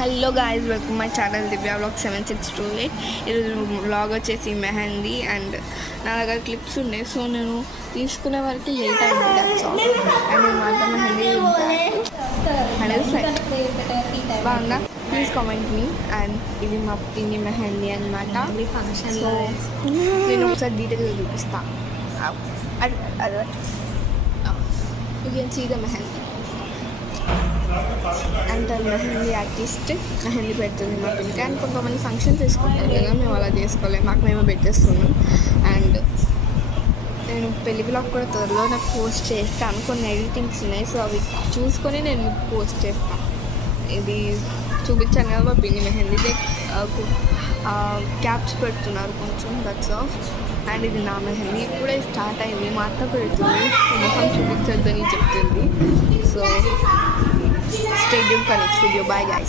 Hello guys, welcome my channel Divya blog 7628. ఈరోజు blog వచ్చేసి mehndi and నా దగ్గర క్లిప్స్ ఉన్నాయి. సో నేను తీసుకునే వరకు లేట్ అయింది. That's all. అండ్ నేను మాత్రం మెహందీ బాగుందా? Please comment me. అండ్ ఇది మా పిన్ని మెహందీ అనమాట. సో నేను ఒకసారి డీటెయిల్గా చూపిస్తాను. You can see the mehndi. And mehndi artist mehndi పెడుతుంది మా పిల్లకి. అండ్ కొంతమంది ఫంక్షన్స్ తీసుకుంటారు కదా, మేము అలా చేసుకోలేము, మాకు మేమే పెట్టేస్తున్నాం. అండ్ నేను పెళ్లి బ్లాగ్ కూడా త్వరలో నాకు పోస్ట్ చేస్తాను. కొన్ని ఎడిటింగ్స్ ఉన్నాయి, సో అవి చూసుకొని నేను మీకు పోస్ట్ చేస్తాను. ఇది చూపించాను కదా మా పిన్ని మెహందీ క్యాప్స్ పెడుతున్నారు కొంచెం, దట్స్ ఆఫ్. అండ్ ఇది నా మెహందీ ఇప్పుడే స్టార్ట్ అయింది. మా అత్త పెడుతుంది, మొత్తం చూపించొద్దని చెప్తుంది. So stay tuned for next video. Bye guys.